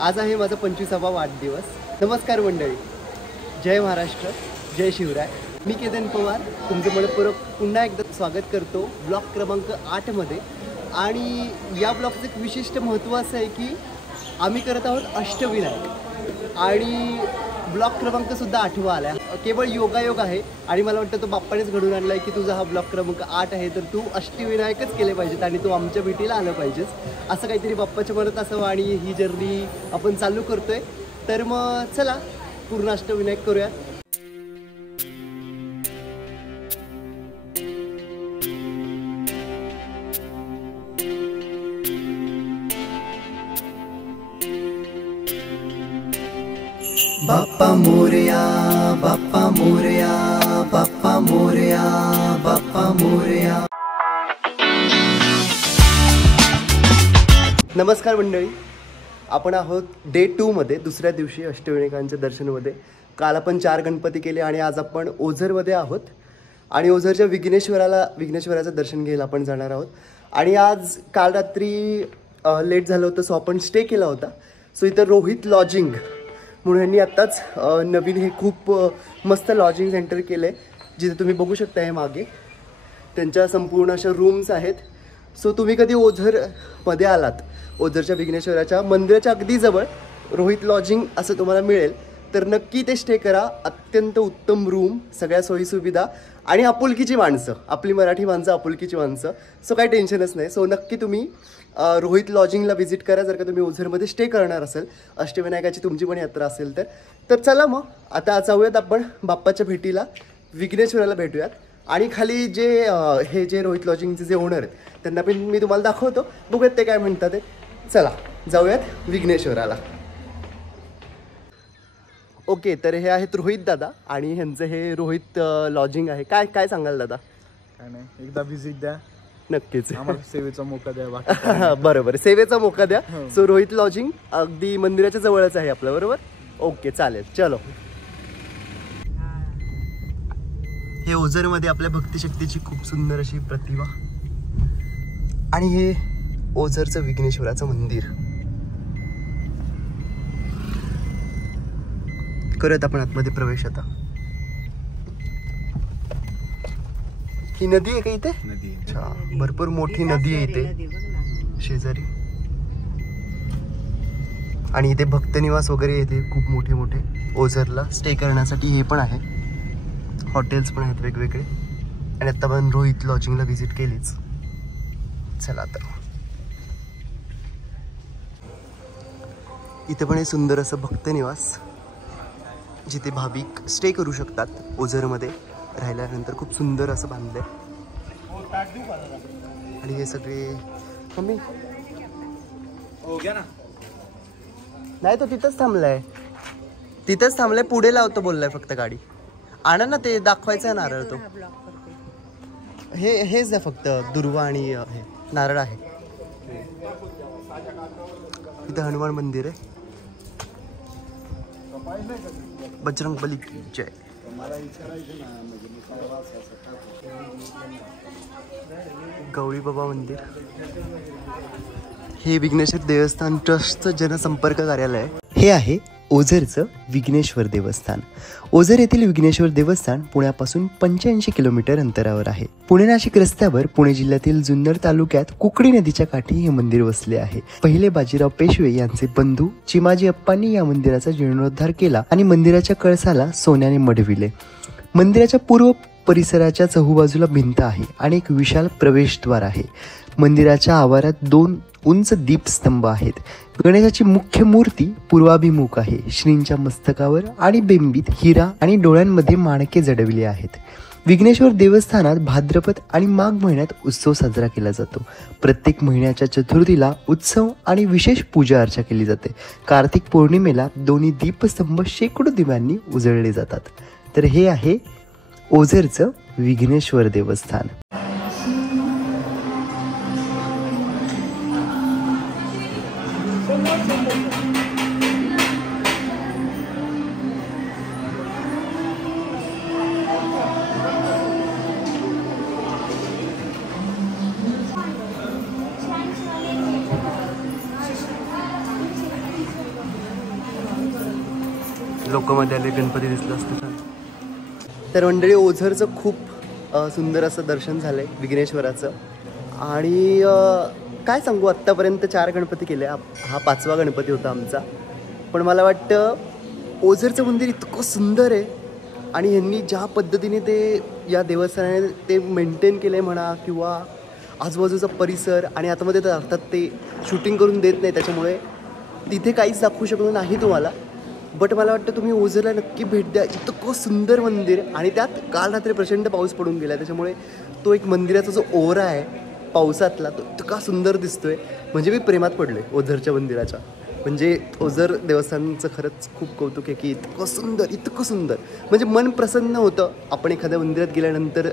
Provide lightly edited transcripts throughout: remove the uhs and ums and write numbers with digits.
आज आहे माझा 25वा वाढदिवस. नमस्कार मंडळी, जय महाराष्ट्र, जय शिवराय. मी केतन पवार तुमचं मनपूर्वक पुन्हा एकदा स्वागत करतो ब्लॉक क्रमांक 8मध्ये. आणि या ब्लॉकचं एक विशिष्ट महत्त्व असं आहे की आम्ही करत आहोत अष्टविनायक आणि ब्लॉक क्रमांकसुद्धा 8वा आला आहे. केवळ योगायोग आहे आणि मला वाटतं तो बाप्पानेच घडून आणला आहे की तुझा हा ब्लॉक क्रमांक 8 आहे तर तू अष्टविनायकच केले पाहिजेत आणि तू आमच्या भेटीला आलं पाहिजेस, असं काहीतरी बाप्पाच्या मनात असावं आणि ही जर्नी आपण चालू करतोय. तर मग चला पूर्ण अष्टविनायक करूया. बाप्पा मोरया, बाप्पा मोरया, बाप्पा मोरया, बाप्पा मोरया. नमस्कार मंडळी, आपण आहोत डे 2मध्ये, दुसऱ्या दिवशी अष्टविनायकांच्या दर्शनामध्ये. काल आपण 4 गणपती केले आणि आज आपण ओझरमध्ये आहोत आणि ओझरच्या विघ्नेश्वराचं दर्शन घ्यायला आपण जाणार आहोत. आणि आज काल रात्री लेट झालं होतं सो आपण स्टे केला होता. सो इथं रोहित लॉजिंग म्हणून यांनी आत्ताच नवीन हे खूप मस्त लॉजिंग सेंटर केलं आहे, जिथे तुम्ही बघू शकता आहे मागे त्यांच्या संपूर्ण अशा रूम्स आहेत. सो तुम्ही कधी ओझरमध्ये आलात, ओझरच्या विघ्नेश्वराच्या मंदिराच्या अगदी जवळ रोहित लॉजिंग असं तुम्हाला मिळेल, तर नक्की ते स्टे करा. अत्यंत उत्तम रूम, सगळ्या सोयीसुविधा आणि आपुलकीची माणसं, आपली मराठी माणसं, आपुलकीची माणसं. सो काही टेन्शनच नाही. सो नक्की तुम्ही रोहित लॉजिंगला व्हिजिट करा जर का तुम्ही ओझरमध्ये स्टे करणार असेल, अष्टविनायकाची तुमची पण यात्रा असेल तर. तर चला मग आता जाऊयात आपण बाप्पाच्या भेटीला, विघ्नेश्वराला भेटूयात. आणि खाली जे रोहित लॉजिंगचे जे ओनर आहेत त्यांना पण मी तुम्हाला दाखवतो, बघूयात ते काय म्हणतात ते. चला जाऊयात विघ्नेश्वराला. ओके, तर हे आहेत रोहित दादा आणि ह्यांचं हे रोहित लॉजिंग आहे. काय काय सांगाल दादा? काय नाही, एकदा व्हिजिट द्या, नक्कीच आम्हाला सेवेचा मोका द्या. बरोबर, सेवेचा मोका द्या. सो रोहित लॉजिंग अगदी मंदिराच्या जवळच आहे आपल्या, बरोबर? ओके चालेल, चलो. हे ओझरमध्ये आपल्या भक्तिशक्तीची खूप सुंदर अशी प्रतिमा आणि हे ओझरचं विघ्नेश्वराचं मंदिर. करूयात आपण आतमध्ये प्रवेश आता. ही नदी आहे का इथे? नदी. अच्छा, भरपूर मोठी नदी आहे इथे शेजारी. आणि इथे भक्तनिवास वगैरे येते खूप मोठे मोठे. ओझरला स्टे करण्यासाठी हे पण आहे, हॉटेल्स पण आहेत वेगवेगळे. आणि आता आपण रोहित लॉजिंगला व्हिजिट केलीच. चला आता इथे पण हे सुंदर असं भक्तनिवास, जिथे भाविक स्टे करू शकतात ओझरमध्ये राहिल्यानंतर. खूप सुंदर असं बांधलंय. आणि हे सगळे मम्मी नाही, तो तिथंच थांबलाय, पुढे लावतो बोललाय फक्त. गाडी आणा ना, ते दाखवायचं आहे नारळ. तो हेच द्या फक्त, दुर्वा आणि हे नारळ आहे. इथं हनुमान मंदिर आहे. बजरंगबली की जय. गौरी बाबा मंदिर. हे विघ्नेश्वर देवस्थान ट्रस्टचं जनसंपर्क कार्यालय आहे. हे आहे ओझरचं विघ्नेश्वर देवस्थान. ओझर येथील विघ्नेश्वर देवस्थान पुण्यापासून 85 किलोमीटर अंतरावर आहे. पुणे नाशिक रस्त्यावर पुणे जिल्ह्यातील जुन्नर तालुक्यात कुकडी नदीच्या काठी हे मंदिर वसले आहे. पहिले बाजीराव पेशवे यांचे बंधू चिमाजी अप्पांनी या मंदिराचा जीर्णोद्धार केला आणि मंदिराच्या कळसाला सोन्याने मढविले. मंदिराच्या पूर्व परिसराच्या चहूबाजूला भिंत आहे आणि एक विशाल प्रवेशद्वार आहे. मंदिराच्या आवारात 2 उंच दीपस्तंभ आहेत. गणेशाची मुख्य मूर्ती पूर्वाभिमुख आहे. श्रींच्या मस्तकावर आणि बेंबीत हिरा आणि डोळ्यांमध्ये माणके जडविले आहेत. विघ्नेश्वर देवस्थानात भाद्रपद आणि माघ महिन्यात उत्सव साजरा केला जातो. प्रत्येक महिन्याच्या चतुर्थीला उत्सव आणि विशेष पूजा अर्चा केली जाते. कार्तिक पौर्णिमेला दोन्ही दीपस्तंभ शेकडो दिव्यांनी उजळले जातात. तर हे आहे ओझरचं विघ्नेश्वर देवस्थान. लोकमध्ये आले गणपती दिसलं असतं छान. तर मंडळी ओझरचं खूप सुंदर असं दर्शन झालं आहे विघ्नेश्वराचं. आणि काय सांगू, आत्तापर्यंत 4 गणपती केले, हा 5वा गणपती होता आमचा. पण मला वाटतं ओझरचं मंदिर इतकं सुंदर आहे आणि ह्यांनी ज्या पद्धतीने ते या देवस्थानाने ते मेंटेन केलं आहे म्हणा, किंवा आजूबाजूचा परिसर, आणि आतमध्ये तर अर्थात ते शूटिंग करून देत नाही त्याच्यामुळे तिथे काहीच दाखवू शकलो नाही तुम्हाला. बट मला वाटतं तुम्ही ओझरला नक्की भेट द्या. इतकं सुंदर मंदिर, आणि त्यात काल रात्री प्रचंड पाऊस पडून गेला त्याच्यामुळे तो एक मंदिराचा जो ओरा आहे पावसातला तो इतका सुंदर दिसतोय. म्हणजे मी प्रेमात पडलोय ओझरच्या मंदिराच्या. म्हणजे ओझर देवस्थानचं खरंच खूप कौतुक आहे की इतकं सुंदर म्हणजे मन प्रसन्न होतं. आपण एखाद्या मंदिरात गेल्यानंतर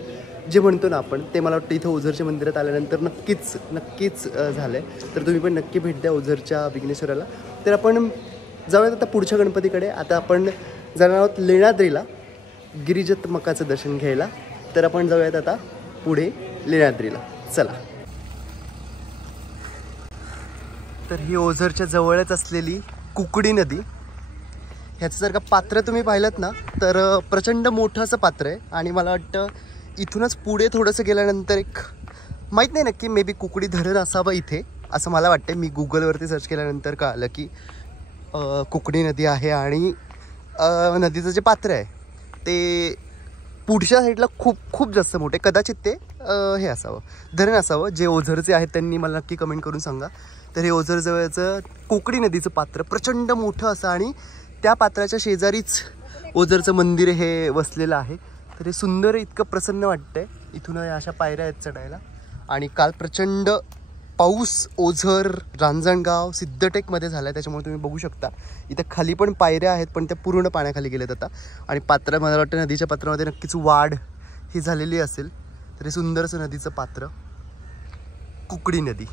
जे म्हणतो ना आपण, ते मला वाटतं इथं ओझरच्या मंदिरात आल्यानंतर नक्कीच झालं आहे. तर तुम्ही पण नक्की भेट द्या ओझरच्या विघ्नेश्वराला. तर आपण जाऊयात आता पुढच्या गणपतीकडे. आता आपण जाणार आहोत लेण्याद्रीला गिरिजत मकाचं दर्शन घ्यायला. तर आपण जाऊयात आता पुढे लेण्याद्रीला. चला. तर ही ओझरच्या जवळच असलेली कुकडी नदी. ह्याचं जर का पात्र तुम्ही पाहिलं ना तर प्रचंड मोठं असं पात्र आहे. आणि मला वाटतं इथूनच पुढे थोडंसं गेल्यानंतर एक माहीत नाही नक्की, मे बी कुकडी धरण असावं इथे असं मला वाटतं. मी गुगलवरती सर्च केल्यानंतर कळालं की कुकडी नदी आहे. आणि नदीचं जे पात्र आहे ते पुढच्या साईडला खूप जास्त मोठे, कदाचित ते हे असावं, धरण असावं. जे ओझरचे आहेत त्यांनी मला नक्की कमेंट करून सांगा. तर हे ओझरजवळचं कुकडी नदीचं पात्र प्रचंड मोठं असं, आणि त्या पात्राच्या शेजारीच ओझरचं मंदिर हे वसलेलं आहे. तर हे सुंदर, इतकं प्रसन्न वाटतंय. इथून अशा पायऱ्या आहेत चढायला. आणि काल प्रचंड पाऊस ओझर, रांजणगाव, सिद्धटेकमध्ये झाला आहे. त्याच्यामुळे तुम्ही बघू शकता इथं खाली पण पायऱ्या आहेत, पण त्या पूर्ण पाण्याखाली गेल्यात आता. आणि पात्र मला वाटतं नदीच्या पात्रामध्ये नक्कीच वाढ ही झालेली असेल. तर हे सुंदरसं नदीचं पात्र कुकडी नदी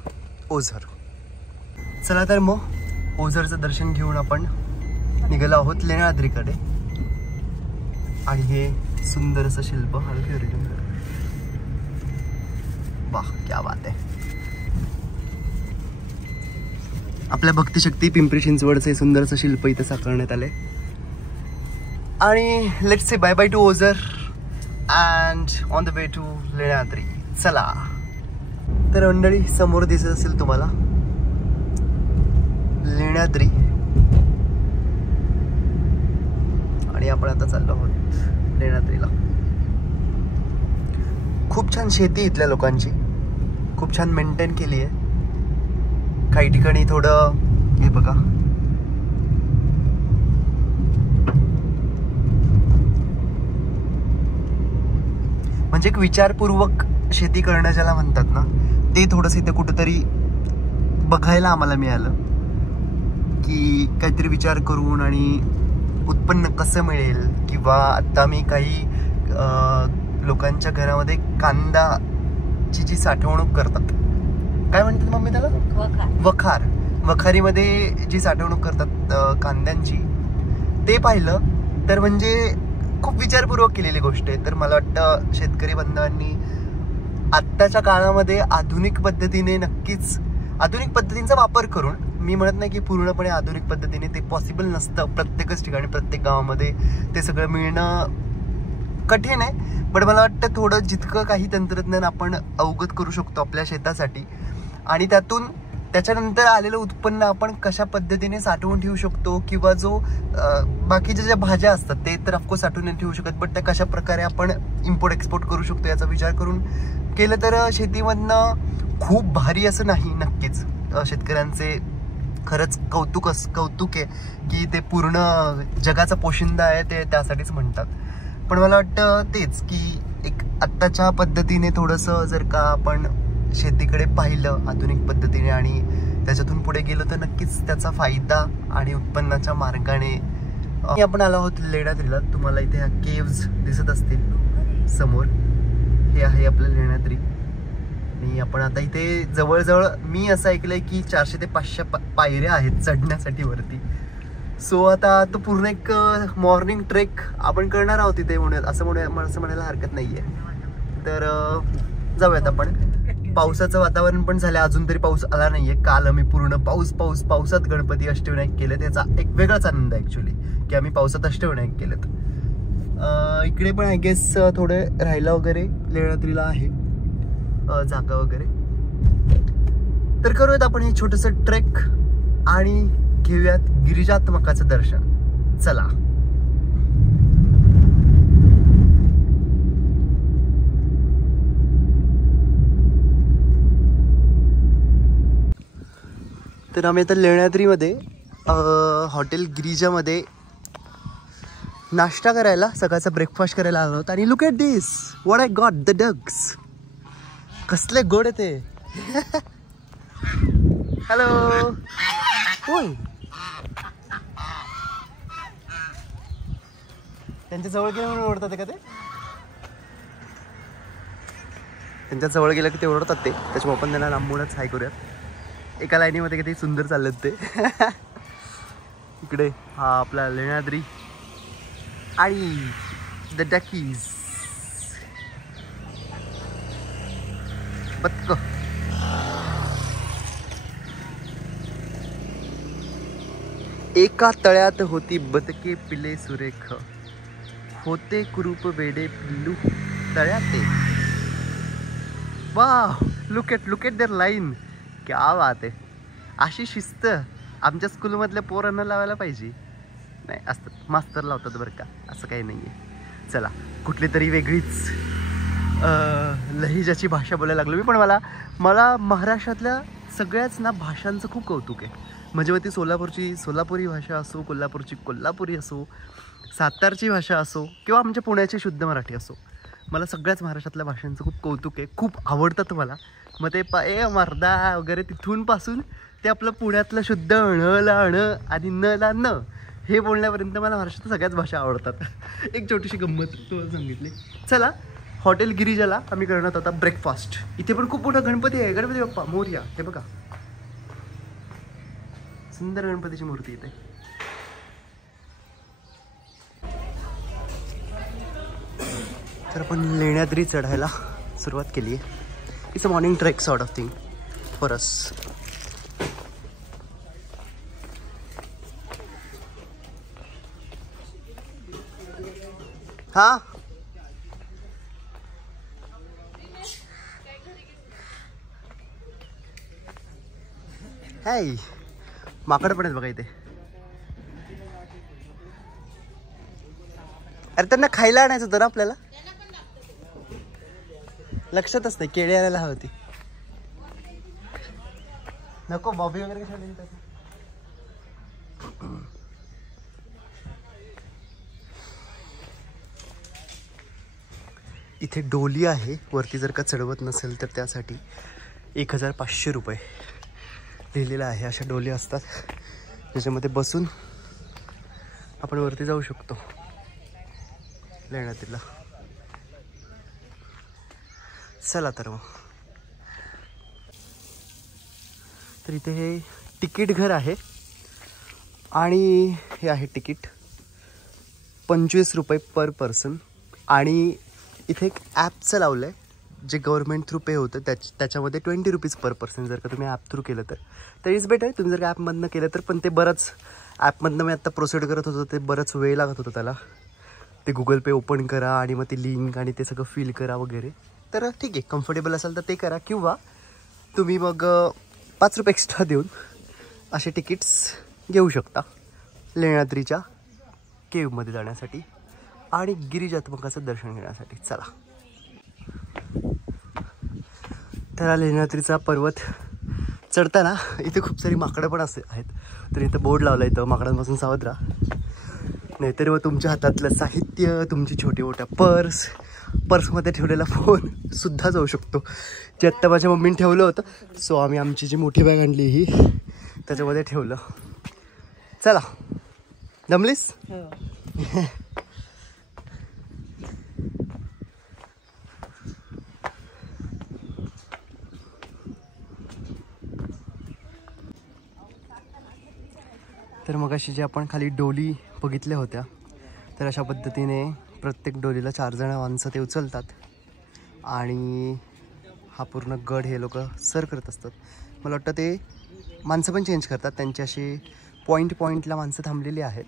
ओझर. चला तर मग ओझरचं दर्शन घेऊन आपण निघालो आहोत लेण्याद्रीकडे. आणि हे सुंदर असं शिल्प, वाह क्या बात आहे. आपल्या भक्तिशक्ती पिंपरी चिंचवडचं हे सुंदर असं शिल्प इथं साकारण्यात आलंय. आणि let's say bye bye to Ozar and on the way to Lenyadri. चला. तर मंडळी समोर दिसत असेल तुम्हाला लेण्याद्री. आणि आपण आता चाललो आहोत लेण्याद्रीला. खूप छान शेती इथल्या लोकांची, खूप छान मेंटेन केली आहे. काही ठिकाणी थोडं हे बघा, म्हणजे एक विचारपूर्वक शेती करणं ज्याला म्हणतात ना, ते थोडंसं इथे कुठंतरी बघायला आम्हाला मिळालं. की काहीतरी विचार करून आणि उत्पन्न कसं मिळेल. किंवा आता मी काही लोकांच्या घरामध्ये कांदाची जी साठवणूक करतात, काय म्हणतात मम्मी त्याला, वखारीमध्ये जी साठवणूक करतात कांद्यांची, ते पाहिलं तर म्हणजे खूप विचारपूर्वक केलेली गोष्ट आहे. तर मला वाटतं शेतकरी बांधवांनी आत्ताच्या काळामध्ये आधुनिक पद्धतींचा वापर करून, मी म्हणत नाही की पूर्णपणे आधुनिक पद्धतीने ते पॉसिबल नसतं प्रत्येकच ठिकाणी, प्रत्येक गावामध्ये ते सगळं मिळणं कठीण आहे. पण मला वाटतं थोडं जितकं काही तंत्रज्ञान आपण अवगत करू शकतो आपल्या शेतासाठी, आणि त्याच्यानंतर आलेलं उत्पन्न आपण कशा पद्धतीने साठवून ठेवू शकतो, किंवा जो बाकीच्या ज्या भाज्या असतात ते तर ऑफकोर्स साठवून नाही ठेवू शकत, बट त्या कशा प्रकारे आपण इम्पोर्ट एक्सपोर्ट करू शकतो याचा विचार करून केलं तर शेतीमधनं खूप भारी असं नाही. नक्कीच शेतकऱ्यांचे खरंच कौतुक आहे की ते पूर्ण जगाचा पोशिंदा आहे, ते त्यासाठीच म्हणतात. पण मला वाटतं तेच की एक आत्ताच्या पद्धतीने थोडंसं जर का आपण शेतीकडे पाहिलं आधुनिक पद्धतीने आणि त्याच्यातून पुढे गेलो तर नक्कीच त्याचा फायदा आणि उत्पन्नाच्या मार्गाने आपण आलो आहोत लेण्याद्रीला. तुम्हाला इथे ह्या केव्ज दिसत असतील समोर, हे आहे आपलं लेण्याद्री. आणि आपण आता इथे जवळजवळ मी असं ऐकलंय की 400 ते 500 पायऱ्या आहेत चढण्यासाठी वरती. सो आता तो पूर्ण एक मॉर्निंग ट्रेक आपण करणार आहोत इथे, असं म्हणायला हरकत नाहीये. तर जाऊयात आपण. पावसाचं वातावरण पण झालं, अजून तरी पाऊस आला नाहीये. काल आम्ही पूर्ण पावसात गणपती अष्टविनायक केले. त्याचा एक वेगळाच आनंद आहे ऍक्च्युली, की आम्ही पावसात अष्टविनायक केलेत. इकडे पण आय गेस थोडे राहायला वगैरे लेण्याद्रीला आहे जागा वगैरे. तर करूयात आपण हे छोटंसं ट्रेक आणि घेऊयात गिरिजात्मकाचं दर्शन. चला. तर आम्ही आता लेण्याद्रीमध्ये हॉटेल गिरिजामध्ये नाश्ता करायला, सकाळचा ब्रेकफास्ट करायला आलो होतो. आणि look at this, what I got, the dogs. कसले गोड आहे ते. हॅलो. होय, त्यांच्या जवळ गेलं म्हणून ओढतात का ते? त्यांच्या जवळ गेलं की ते ओढतात ते, त्याच्यामुळे आपण त्यांना लांबूनच हाय करूयात. एका लाईनीमध्ये किती सुंदर चाललेत ते. इकडे हा आपला लेण्याद्री आणि द डकीज. बत्क. एका तळ्यात होती बदके पिले सुरेख, होते कुरूप वेडे पिल्लू तळ्यात. वाह, लुक एट देअर लाईन. क्या बात आहे. अशी शिस्त आमच्या स्कूलमधल्या पोरांना लावायला पाहिजे. नाही, असतात मास्तर लावतात बरं का, असं काही नाही आहे. चला, कुठली तरी वेगळीच लहिजाची भाषा बोलायला लागलो मी. पण मला महाराष्ट्रातल्या सगळ्याच ना भाषांचं खूप कौतुक आहे. म्हणजे मग ती सोलापुरी भाषा असो, कोल्हापूरची कोल्हापुरी असो, सातारची भाषा असो, किंवा आमच्या पुण्याची शुद्ध मराठी असो, मला सगळ्याच महाराष्ट्रातल्या भाषांचं खूप कौतुक आहे. खूप आवडतात मला. मग ते मर्दा वगैरे तिथून पासून ते आपलं पुण्यातलं शुद्ध ण ला ण आणि न ला न हे बोलण्यापर्यंत मला महाराष्ट्रात सगळ्याच भाषा आवडतात. एक छोटीशी गंमत तुम्हाला सांगितली. चला, हॉटेल गिरिजाला आम्ही करण्यात होता ब्रेकफास्ट. इथे पण खूप मोठा गणपती आहे. गणपती बाप्पा मोरया. हे बघा, सुंदर गणपतीची मूर्ती इथे. तर आपण लेण्याद्री चढायला सुरुवात केली आहे. It's a morning trek sort of thing for us. हा, हाय, माकड पण आहेत बघा इथे. अरे त्यांना खायला आणायचं होतं ना आपल्याला, लक्षातच नाही. केळी आणायला हवी होती. नको, बॉबी वगैरे कशा. इथे डोली आहे वरती, जर का चढवत नसेल तर त्यासाठी 1500 रुपये लिहिलेलं आहे. अशा डोली असतात ज्याच्यामध्ये बसून आपण वरती जाऊ शकतो लेण्याद्रीला. चला तर मग. तर इथे हे तिकीट घर आहे आणि हे आहे तिकीट 25 रुपये पर पर्सन. आणि इथे एक ॲपचं लावलं आहे जे गव्हर्नमेंट थ्रू पे होतं, त्याच्यामध्ये 20 रुपीज पर पर्सन. जर का तुम्ही ॲप थ्रू केलं तर इज बेटर. तुम्ही जर का ॲपमधनं केलं तर, पण ते बरंच ॲपमधनं मी आत्ता प्रोसीड करत होतो, ते बरंच वेळ लागत होतं त्याला. ते गुगल पे ओपन करा आणि मग ती लिंक आणि ते सगळं फिल करा वगैरे. तर ठीक आहे, कम्फर्टेबल असेल तर ते करा. किंवा तुम्ही मग 5 रुपये एक्स्ट्रा देऊन असे तिकीट्स घेऊ शकता लेण्याद्रीच्या केव्हमध्ये जाण्यासाठी आणि गिरिजात्मकाचं दर्शन घेण्यासाठी. चला. तर लेण्याद्रीचा पर्वत चढताना इथे खूप सारी माकडं पण आहेत. तर इथं बोर्ड लावला, इथं माकडांपासून सावध राहा. नाहीतर मग तुमच्या हातातलं साहित्य, तुमची छोटी मोठ्या पर्समध्ये ठेवलेला फोन सुद्धा जाऊ शकतो. जे आत्ता माझ्या मम्मीने ठेवलं होतं, सो आम्ही आमची जी मोठी बॅग आणली ही त्याच्यामध्ये ठेवलं. चला, दमलीस? तर मग अशी जी आपण खाली डोली बघितल्या होत्या, तर अशा पद्धतीने प्रत्येक डोलीला 4 जण माणसं ते उचलतात. आणि हा पूर्ण गड हे लोक सर करत असतात. मला वाटतं ते माणसं पण चेंज करतात. त्यांची अशी पॉईंटला माणसं थांबलेली आहेत.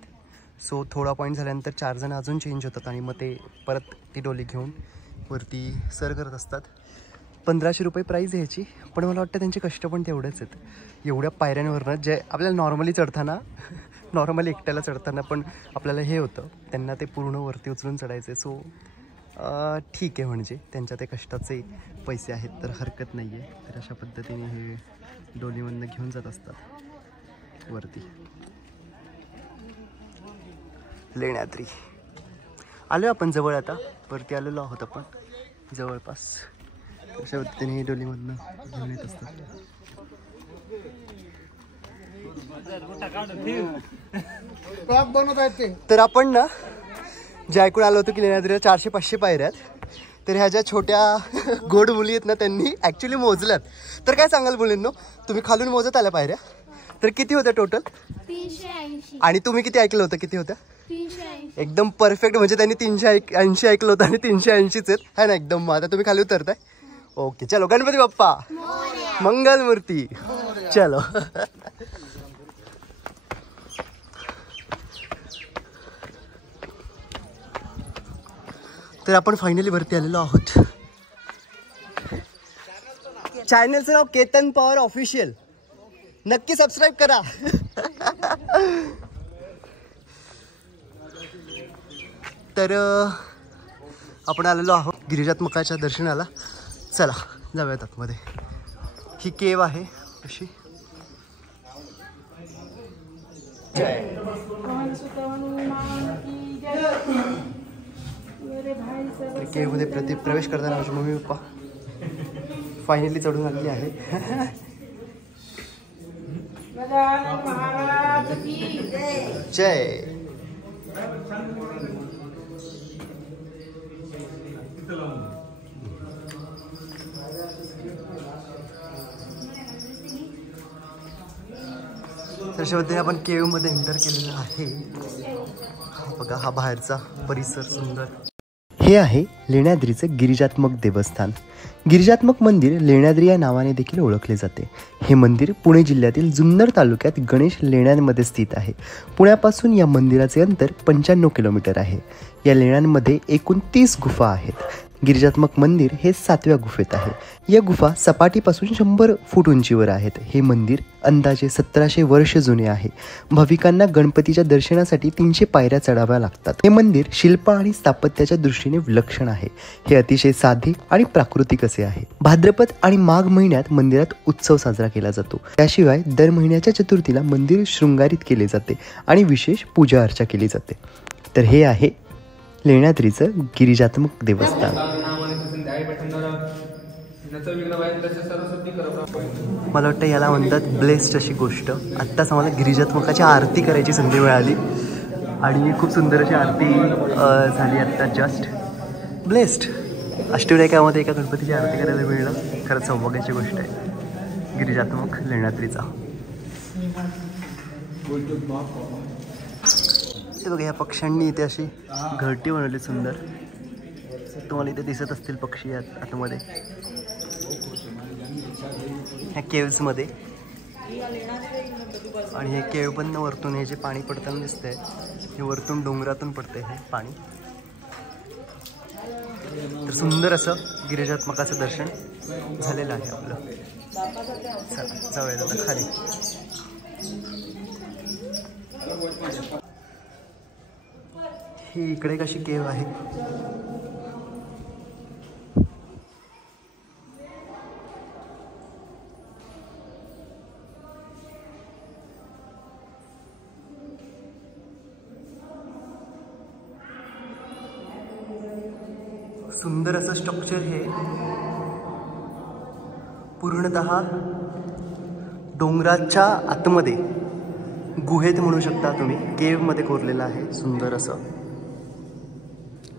सो थोडा पॉईंट झाल्यानंतर 4 जण अजून चेंज होतात आणि मग ते परत ती डोली घेऊन वरती सर करत असतात. 1500 रुपये प्राईज ह्याची. पण मला वाटतं त्यांचे कष्ट पण तेवढेच आहेत. एवढ्या पायऱ्यांवरनं जे आपल्याला नॉर्मली चढताना नॉर्मली एकट्याला चढताना पण आपल्याला हे होतं, त्यांना ते पूर्ण वरती उचलून चढायचे. सो ठीक आहे, म्हणजे त्यांच्या ते कष्टाचे पैसे आहेत तर हरकत नाही आहे. तर अशा पद्धतीने हे डोलीमधनं घेऊन जात असतात वरती. लेण्याद्री आलो आपण जवळ, आता वरती आलेलो आहोत आपण जवळपास. अशा पद्धतीने हे डोलीमधनं घेऊन येत असतात. तर आपण ना जे ऐकून आलो होतो की लेण्याद्रीला 400-500 पायऱ्या आहेत, तर ह्या ज्या छोट्या गोड मुली आहेत ना त्यांनी ॲक्च्युली मोजल्यात. तर काय सांगाल मुलींनो, तुम्ही खालून मोजत आल्या पायऱ्या, तर किती होत्या टोटल? 380. आणि तुम्ही किती ऐकलं होतं, किती होत्या? 380. एकदम परफेक्ट, म्हणजे त्यांनी 380 ऐकलं होतं आणि 380च आहेत है ना एकदम. आता तुम्ही खाली उतरताय. ओके चलो, गणपती बाप्पा मंगल मूर्ती. चलो तर आपण फायनली वरती आलेलो आहोत. चॅनलचं नाव केतन पवार ऑफिशियल, नक्की सबस्क्राईब करा. तर आपण आलेलो आहोत गिरिजात्मकाच्या दर्शनाला. चला जाऊयात आतमध्ये. ही केव आहे अशी. केवमध्ये प्रवेश करताना माझी मम्मी पप्पा फायनली चढून आलेली आहे. जय. तशा पद्धतीने आपण केव्हमध्ये एंटर केलेला आहे. बघा हा बाहेरचा परिसर सुंदर. हे आहे लेण्याद्रीचं गिरिजात्मक देवस्थान. गिरिजात्मक मंदिर लेण्याद्री या नावाने देखील ओळखले जाते. हे मंदिर पुणे जिल्ह्यातील जुन्नर तालुक्यात गणेश लेण्यांमध्ये स्थित आहे. पुण्यापासून या मंदिराचे अंतर 95 किलोमीटर आहे. या लेण्यांमध्ये एकूण 30 गुफा आहेत. गिरिजात्मक मंदिर हे 7व्या गुफेत आहे. या गुफा सपाटीपासून 100 फूट उंचीवर आहेत. हे मंदिर अंदाजे 1700 वर्ष जुने आहे. भाविकांना गणपतीच्या दर्शनासाठी 300 पायऱ्या चढाव्या लागतात. हे मंदिर शिल्प आणि स्थापत्याच्या दृष्टीने विलक्षण आहे. हे अतिशय साधे आणि प्राकृतिक असे आहे. भाद्रपद आणि माघ महिन्यात मंदिरात उत्सव साजरा केला जातो. त्याशिवाय दर महिन्याच्या चतुर्थीला मंदिर शृंगारित केले जाते आणि विशेष पूजा अर्चा केली जाते. तर हे आहे लेण्याद्रीचं गिरिजात्मक देवस्थान. मला वाटतं याला म्हणतात ब्लेस्ड अशी गोष्ट. आत्ताच आम्हाला गिरिजात्मकाची आरती करायची संधी मिळाली आणि खूप सुंदर अशी आरती झाली आत्ता जस्ट. ब्लेस्ड. अष्टविनायकामध्ये एका गणपतीची आरती करायला मिळणं खरंच सौभाग्याची गोष्ट आहे गिरिजात्मक लेण्याद्रीचा. ते बघा, या पक्ष्यांनी इथे अशी घरटी बनवली सुंदर. तुम्हाला इथे दिसत असतील पक्षी यात आतमध्ये ह्या केव्समध्ये. आणि हे केव पण वरतून हे जे पाणी पडताना दिसतंय हे वरतून डोंगरातून पडतंय हे पाणी. तर सुंदर असं गिरिजात्मकाचं दर्शन झालेलं आहे आपलं. जाऊया आता खाली. ही इकडे कशी केव आहे. सुंदर असं स्ट्रक्चर हे पूर्णतः डोंगराच्या आतमध्ये गुहेत म्हणू शकता तुम्ही, केव्हमध्ये कोरलेलं आहे. सुंदर असं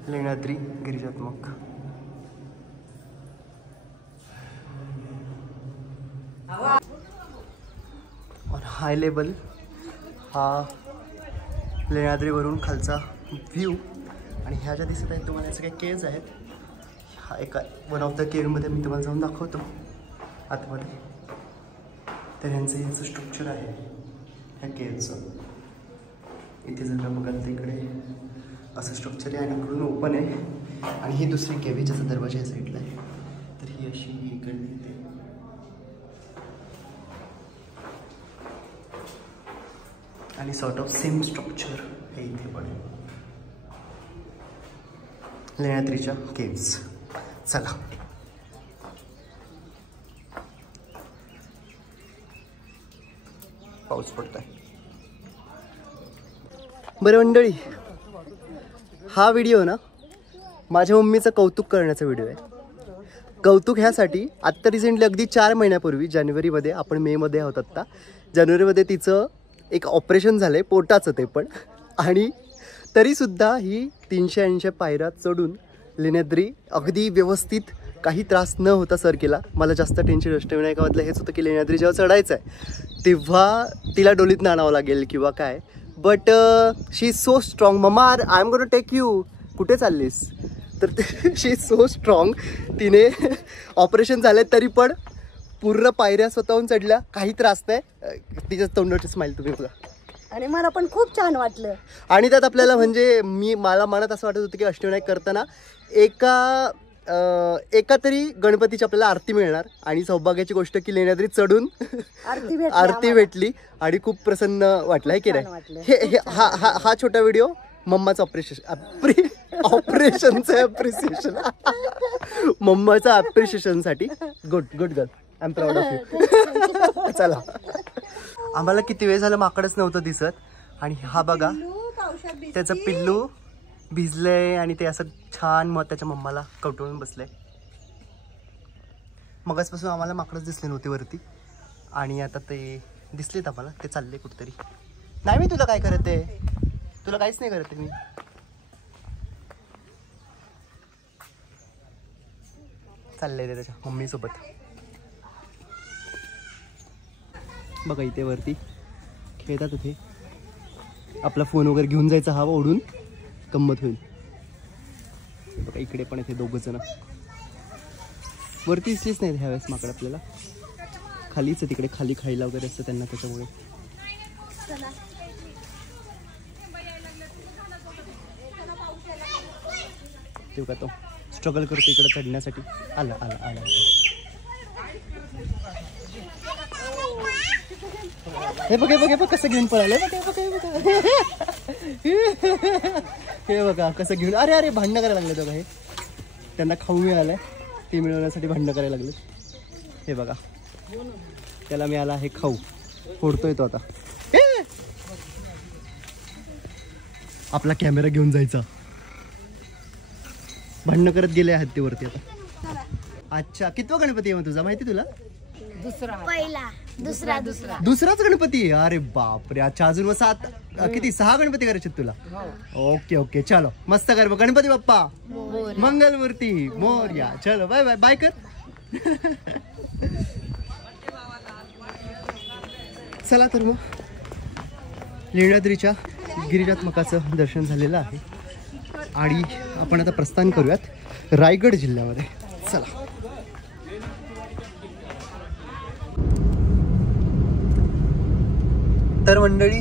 लेण्याद्री गिरिजात्मक. और हाय लेवल हा लेण्याद्रीवरून खालचा व्ह्यू. आणि ह्या ज्या दिसत आहेत तुम्हाला सगळे केव्ज आहेत. हा एका वन ऑफ द केव्हमध्ये मी तुम्हाला जाऊन दाखवतो आतमध्ये. तर यांचं स्ट्रक्चर आहे ह्या केव्हचं. इथे जर का बघाल तर इकडे असं स्ट्रक्चर आहे आणि इकडून ओपन आहे. आणि ही दुसरी केव्ह आहे ज्याचा दरवाजा या साईडला आहे. तर ही अशी इकडे येते. आणि सॉर्ट ऑफ सेम स्ट्रक्चर हे इथे पण आहे. लेण्याद्रीच्या केव्स. चला पाऊस पडतोय. बरं मंडळी, हा व्हिडिओ ना माझ्या मम्मीचं कौतुक करण्याचा व्हिडिओ आहे. कौतुक ह्यासाठी आत्ता रिसेंटली अगदी 4 महिन्यापूर्वी जानेवारीमध्ये, आपण मेमध्ये आहोत आत्ता, जानेवारीमध्ये तिचं एक ऑपरेशन झालं आहे पोटाचं ते पण. आणि तरीसुद्धा ही 380 पायऱ्या चढून लेण्याद्री अगदी व्यवस्थित काही त्रास न होता सर केला. मला जास्त टेन्शन अष्टविनायकामधलं हेच होतं की लेण्याद्री जेव्हा चढायचं आहे तेव्हा तिला डोलीत आणावं लागेल किंवा काय. But she is so strong. Mamma I am gonna take you. कुठे चाललीस? तर शी इज सो स्ट्रॉंग. तिने ऑपरेशन झाले तरी पण पूर्ण पायऱ्या स्वतःहून चढल्या, काही त्रास नाही. तिच्या तोंडाची स्माईल तुम्ही बघा. आणि मला पण खूप छान वाटलं. आणि त्यात आपल्याला म्हणजे मला मनात असं वाटत होतं की अष्टविनायक करताना एका तरी गणपतीची आपल्याला आरती मिळणार. आणि सौभाग्याची गोष्ट की लेण्याद्री चढून आरती भेटली आणि खूप प्रसन्न वाटलं आहे की नाही. हे हा छोटा व्हिडिओ मम्माचं ऑपरेशनचं ॲप्रिसिएशन. मम्माचं ॲप्रिसिएशनसाठी. Good girl, I am proud of you. चला, आम्हाला किती वेळ झालं माकडच नव्हतं दिसत. आणि हा बघा त्याचं पिल्लू भिजलंय आणि ते असं छान मग त्याच्या मम्माला कवटळून बसलंय. मगाचपासून आम्हाला माकडच दिसले नव्हते वरती आणि आता ते दिसलेत आम्हाला. ते चालले कुठेतरी. नाही मी तुला काय करत आहे, तुला काहीच नाही करत आहे मी. चाललंय ते त्याच्या मम्मीसोबत. बघा इथे वरती खेळतात. इथे आपला फोन वगैरे घेऊन जायचा हवा ओढून, गंमत होईल. बघा इकडे पण इथे 2 जण वरती दिसलीच नाही ह्यावेळेस माकड आपल्याला. खालीच आहे, तिकडे खाली खायला वगैरे असतं त्यांना, त्याच्यामुळे. तेव्हा तो स्ट्रगल करतो इकडे चढण्यासाठी. आला. हे बघ कसं घेऊन पळालं. हे बघा कसं घेऊन. अरे भांडणं करायला लागले बघा. हे त्यांना खाऊ मिळालंय, ते मिळवण्यासाठी भांडणं करायला लागले. हे बघा त्याला मिळाला हे खाऊ, फोडतोय तो आता. आपला कॅमेरा घेऊन जायचा. भांडणं करत गेले हत्तीवरती आता. अच्छा, कितवा गणपती आहे मग तुझा, माहिती तुला? पहिला, दुसरा. दुसराच गणपती आहे. अरे बापरे. अच्छा, अजून 6 गणपती करायचे तुला? ओके चलो, मस्त कर गणपती बाप्पा मंगलमूर्ती मोरया. चलो बाय बाय कर. चला तर मग लेण्याद्रीच्या गिरिजात्मकाचं दर्शन झालेलं आहे आणि आपण आता प्रस्थान करूयात रायगड जिल्ह्यामध्ये. चला. तर मंडळी,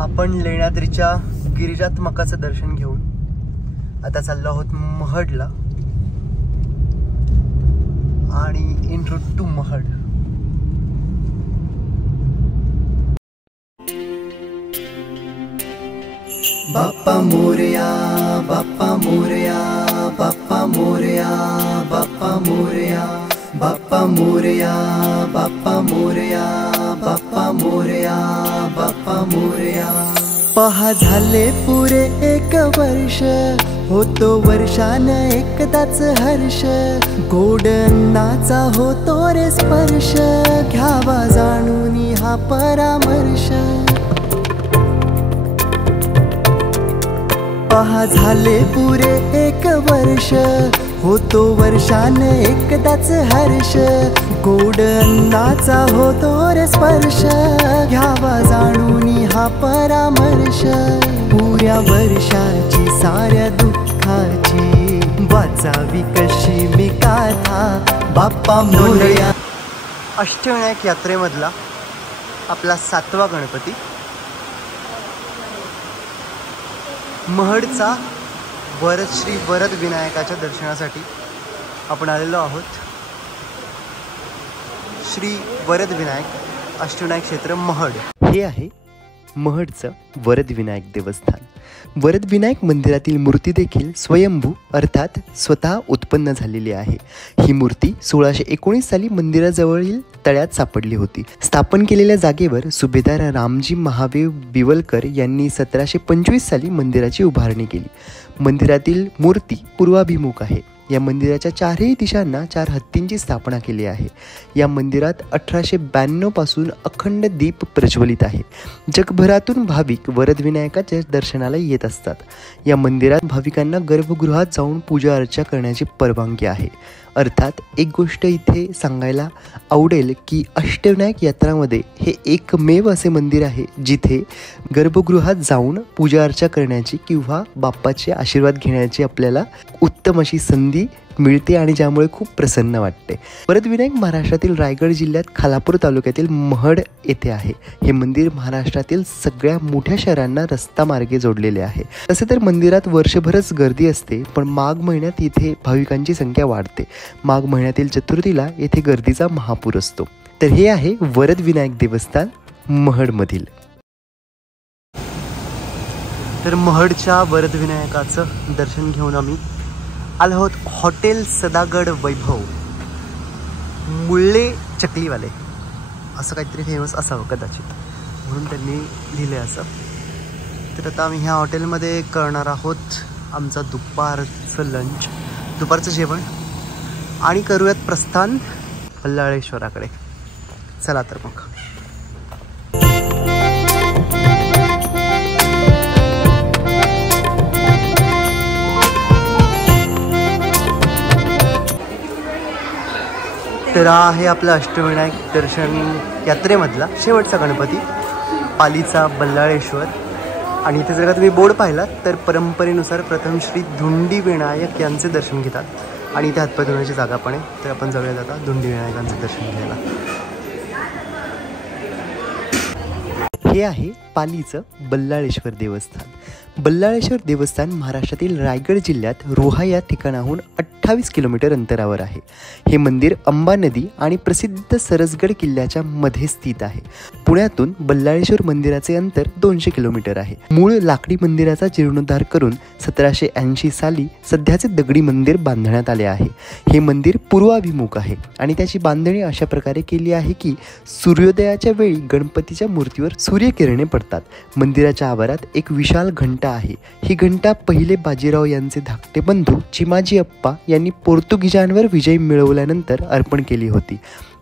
आपण लेण्याद्रीच्या गिरिजात्मकाचं दर्शन घेऊन आता चाललो आहोत महडला. आणि in root two Mahad. Bappa Morya, Bappa Morya, Bappa Morya, Bappa Morya, Bappa Morya, Bappa Morya, Bappa Morya, Bappa Morya. पहा झाले पुरे 1 वर्ष, होतो वर्षानं एकदाच हर्ष. गोड अन्नाचा होतो रे स्पर्श, घ्यावा जाणून हा परामर्श. पहा झाले पुरे 1 वर्ष, होतो वर्षानं एकदाच हर्ष. गोड अन्नाचा होतो रे स्पर्श, घ्यावा जाणून हा परामर्श. पुऱ्या वर्षाची साऱ्या दुःखाची वाचावी कशी मी गाथा बाप्पा मोरया. अष्टविनायक यात्रेमधला आपला 7वा गणपती महडचा श्री वरद विनायकाच्या दर्शनासाठी आपण आलेलो आहोत. श्री वरद विनायक अष्टविनायक क्षेत्र महड हे आहे महडचं वरद विनायक देवस्थान. वरद विनायक मंदिरातील मूर्ती देखील स्वयंभू अर्थात स्वतः उत्पन्न झालेली आहे. ही मूर्ती 1619 साली मंदिराजवळील तळ्यात सापडली होती. स्थापन केलेल्या जागेवर सुभेदार रामजी महादेव बिवलकर यांनी 1725 साली मंदिराची उभारणी केली. मंदिरातील मूर्ती पूर्वाभिमुख आहे. या मंदिराच्या 4ही दिशांना 4 हत्तींची स्थापना केली आहे. या मंदिरात 1892 पासून अखंड दीप प्रज्वलित आहे. जगभरातून भाविक वरद विनायकाच्या दर्शनाला येत असतात. या मंदिरात भाविकांना गर्भगृहात जाऊन पूजा अर्चा करण्याची परवानगी आहे. अर्थात एक गोष्ट इथे सांगायला आवडेल की अष्टविनायक यात्रामध्ये हे एकमेव असे मंदिर आहे जिथे गर्भगृहात जाऊन पूजा अर्चा करण्याची किंवा बाप्पाचे आशीर्वाद घेण्याची आपल्याला उत्तम अशी संधी मिळते आणि ज्यामुळे खूप प्रसन्न वाटते. वरद विनायक महाराष्ट्रातील रायगड जिल्ह्यात खालापूर तालुक्यातील महड येथे आहे. हे मंदिर महाराष्ट्रातील सगळ्या मोठ्या शहरांना रस्ता मार्गे जोडलेले आहे. तसे तर मंदिरात वर्षभरच गर्दी असते, पण माघ महिन्यात इथे भाविकांची संख्या वाढते. माघ महिन्यातील चतुर्थीला येथे गर्दीचा महापूर असतो. तर हे आहे वरद विनायक देवस्थान महडमधील. तर महडच्या वरद विनायकाचं दर्शन घेऊन आम्ही आलो आहोत हॉटेल सदागड वैभव मुळ्ळे चकलीवाले असं काहीतरी फेमस असावं कदाचित, म्हणून त्यांनी लिहिलं असं. तर आता आम्ही ह्या हॉटेलमध्ये करणार आहोत आमचा दुपारचं जेवण आणि करूयात प्रस्थान बल्लाळेश्वराकडे. चला तर मग. तर हा आहे आपलं अष्टविनायक दर्शन यात्रेमधला शेवटचा गणपती पालीचा बल्लाळेश्वर. आणि इथे जर का तुम्ही बोर्ड पाहिलात तर परंपरेनुसार प्रथम श्री धुंडी विनायक यांचे दर्शन घेतात आणि इथे हातपाय धुण्याची जागा पण आहे. तर आपण जाऊया आता धुंडी विनायकांचे दर्शन घ्यायला. हे आहे पालीचं बल्लाळेश्वर देवस्थान. बल्लाळेश्वर देवस्थान महाराष्ट्रातील रायगड जिल्ह्यात रोहा या ठिकाणाहून 28 किलोमीटर अंतरावर आहे. हे मंदिर अंबा नदी आणि प्रसिद्ध सरसगड किल्ल्याच्या मध्ये स्थित आहे. पुण्यातून बल्लाळेश्वर मंदिराचे अंतर 200 किलोमीटर आहे. मूळ लाकडी मंदिराचा जीर्णोद्धार करून 1780 साली सध्याचे दगडी मंदिर बांधण्यात आले आहे. हे मंदिर पूर्वाभिमुख आहे आणि त्याची बांधणी अशा प्रकारे केली आहे की सूर्योदयाच्या वेळी गणपतीच्या मूर्तीवर सूर्यकिरणे पडतात. मंदिराच्या आवारात एक विशाल घंटा आहे. ही घंटा पहिले बाजीराव यांचे धाकटे बंधू चिमाजी अप्पा यांनी पोर्तुगीजांवर विजय मिळवल्यानंतर अर्पण केली होती.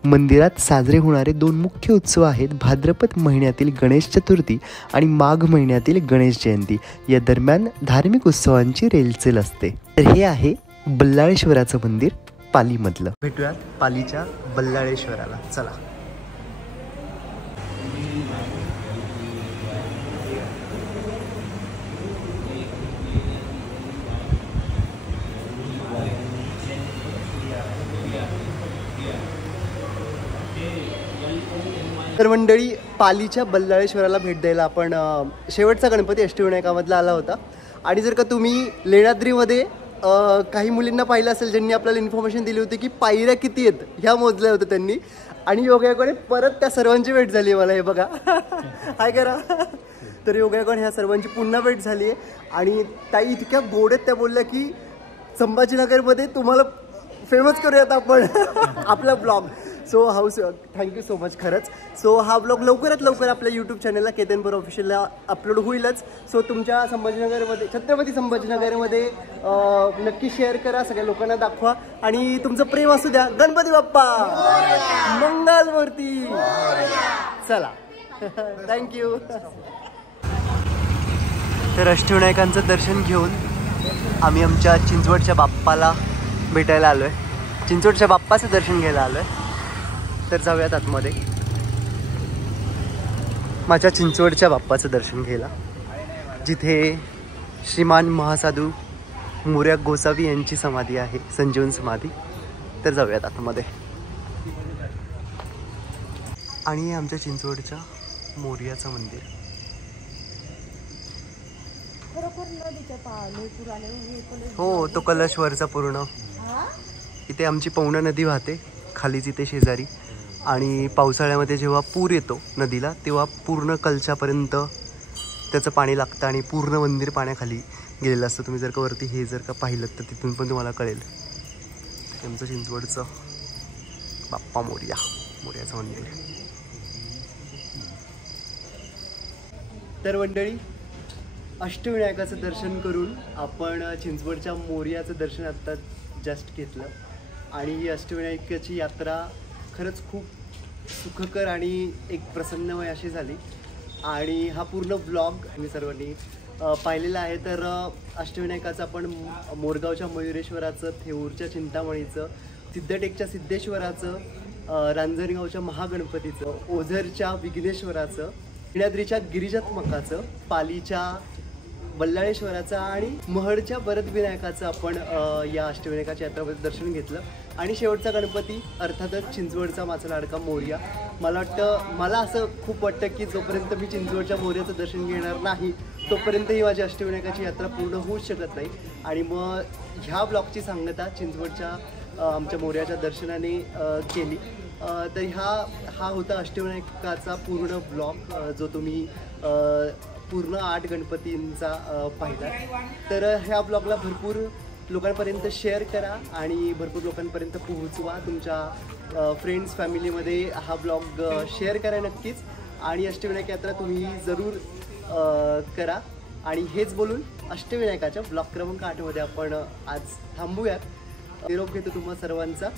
मंदिरात साजरे होणारे 2 मुख्य उत्सव आहेत भाद्रपद महिन्यातील गणेश चतुर्थी आणि माघ महिन्यातील गणेश जयंती. या दरम्यान धार्मिक उत्सवांची रेलचेल असते. तर हे आहे बल्लाळेश्वराचं मंदिर पालीमधलं. भेटूयात पालीच्या बल्लाळेश्वराला. चला. तर मंडळी पालीच्या बल्लाळेश्वराला भेट द्यायला आपण शेवटचा गणपती अष्टविनायकामधला आला होता. आणि जर का तुम्ही लेण्याद्रीमध्ये काही मुलींना पाहिलं असेल ज्यांनी आपल्याला इन्फॉर्मेशन दिली होती की पायऱ्या किती आहेत ह्या मोजल्या होत्या त्यांनी, आणि योगाकडे परत त्या सर्वांची भेट झाली आहे मला. हे बघा हाय करा. तर योगाकडे ह्या सर्वांची पुन्हा भेट झाली आहे आणि ताई इतक्या गोड आहेत त्या बोलल्या की संभाजीनगरमध्ये तुम्हाला फेमस करूयात आपण आपला blog. So house thank you so much खरंच. सो हा ब्लॉग लवकरात लवकर आपल्या यूट्यूब चॅनलला केतनपूर ऑफिशियलला अपलोड होईलच. सो तुमच्या संभाजीनगरमध्ये छत्रपती संभाजीनगरमध्ये नक्की शेअर करा, सगळ्या लोकांना दाखवा आणि तुमचं प्रेम असू द्या. गणपती बाप्पा मंगलमूर्ती. चला थँक्यू. तर अष्टविनायकांचं दर्शन घेऊन आम्ही आमच्या चिंचवडच्या बाप्पाला भेटायला आलो आहे. चिंचवडच्या बाप्पाचं दर्शन घ्यायला आलो आहे. तर जाऊयात आतमध्ये माझ्या चिंचवडच्या बाप्पाचं दर्शन घ्यायला, जिथे श्रीमान महासाधू मोरया गोसावी यांची समाधी आहे, संजीवन समाधी. तर जाऊयात आतमध्ये. आणि हे आमच्या चिंचवडच्या मोरयाचं मंदिर. हो, तो कलशवरचा पूर्ण. इथे आमची पवना नदी वाहते खालीच इथे शेजारी. आणि पावसाळ्यामध्ये जेव्हा पूर येतो नदीला तेव्हा पूर्ण कलशापर्यंत त्याचं पाणी लागतं आणि पूर्ण मंदिर पाण्याखाली गेलेलं असतं. तुम्ही जर का वरती हे जर का पाहिलं तर तिथून पण तुम्हाला कळेल. आमचं चिंचवडचं बाप्पा मोरयाचं मंदिर. तर मंडळी, अष्टविनायकाचं दर्शन करून आपण चिंचवडच्या मोरयाचं दर्शन आत्ता जस्ट घेतलं. आणि ही अष्टविनायकाची यात्रा खरंच खूप सुखकर आणि एक प्रसन्नमय अशी झाली. आणि हा पूर्ण ब्लॉग मी सर्वांनी पाहिलेला आहे. तर अष्टविनायकाचं आपण मोरगावच्या मयुरेश्वराचं, थेऊरच्या चिंतामणीचं, सिद्धटेकच्या सिद्धेश्वराचं, रांजणगावच्या महागणपतीचं, ओझरच्या विघ्नेश्वराचं, निळ्याद्रीच्या गिरिजात्मकाचं, पालीच्या बल्लाळेश्वराचं आणि महडच्या बरदविनायकाचं आपण या अष्टविनायकाच्या यात्रामध्ये दर्शन घेतलं. आणि शेवटचा गणपती अर्थातच चिंचवडचा माझा लाडका मोरया. मला वाटतं, मला असं खूप वाटतं की जोपर्यंत मी चिंचवडच्या मोरयाचं दर्शन घेणार नाही तोपर्यंत ही माझी अष्टविनायकाची यात्रा पूर्ण होऊच शकत नाही. आणि मग ह्या ब्लॉगची सांगता चिंचवडच्या आमच्या मोरयाच्या दर्शनाने केली. तर हा होता अष्टविनायकाचा पूर्ण ब्लॉग जो तुम्ही पूर्ण 8 गणपतींचा पाहिला. तर ह्या ब्लॉगला भरपूर लोकांपर्यंत शेअर करा आणि भरपूर लोकांपर्यंत पोहोचवा. तुमच्या फ्रेंड्स फॅमिलीमध्ये हा ब्लॉग शेअर करा नक्कीच. आणि अष्टविनायक यात्रा तुम्ही जरूर करा. आणि हेच बोलून अष्टविनायकाच्या ब्लॉग क्रमांक 8मध्ये आपण आज थांबूयात. निरोप घेतो तुम्हा सर्वांचा.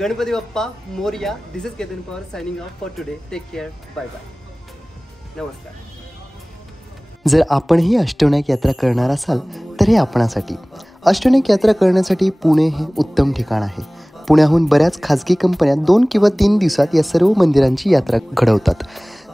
Ganpati Bappa Morya. This is Ketan Pawar signing off for today. Take care. Bye bye. नमस्कार. जर आपणही अष्टविनायक यात्रा करणार असाल तर हे आपणासाठी. अष्टविनायक यात्रा करण्यासाठी पुणे हे उत्तम ठिकाण आहे. पुण्याहून बऱ्याच खाजगी कंपन्या 2 किंवा 3 दिवसात या सर्व मंदिरांची यात्रा घडवतात.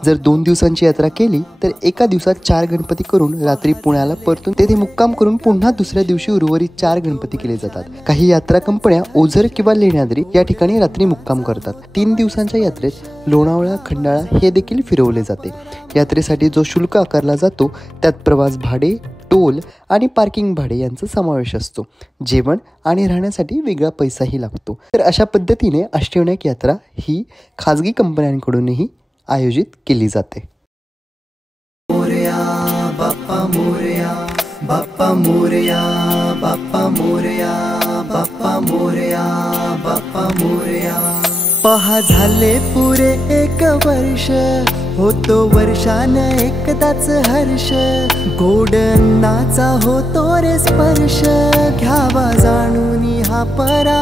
जर 2 दिवसांची यात्रा केली तर एका दिवसात 4 गणपती करून रात्री पुण्याला परतून तेथे मुक्काम करून पुन्हा दुसऱ्या दिवशी उर्वरित 4 गणपती केले जातात. काही यात्रा कंपन्या ओझर किंवा लेण्याद्री या ठिकाणी रात्री मुक्काम करतात. 3 दिवसांच्या यात्रेत लोणावळा, खंडाळा हे देखील फिरवले जाते. यात्रेसाठी जो शुल्क आकारला जातो त्यात प्रवास भाडे, टोल आणि पार्किंग भाडे यांचा समावेश असतो. जेवण आणि राहण्यासाठी वेगळा पैसाही लागतो. तर अशा पद्धतीने अष्टविनायक यात्रा ही खाजगी कंपन्यांकडूनही आयोजित केली जाते. मोरया बाप्पा मोरया, बाप्पा मोरया, बाप्पा मोरया, बाप्पा मोरया, बाप्पा मोरया. पहा झाले पुरे 1 वर्ष, होतो वर्षान एकदाच हर्ष. गोड अन्नाचा होतो रे स्पर्श, घ्यावा जाणून हा परा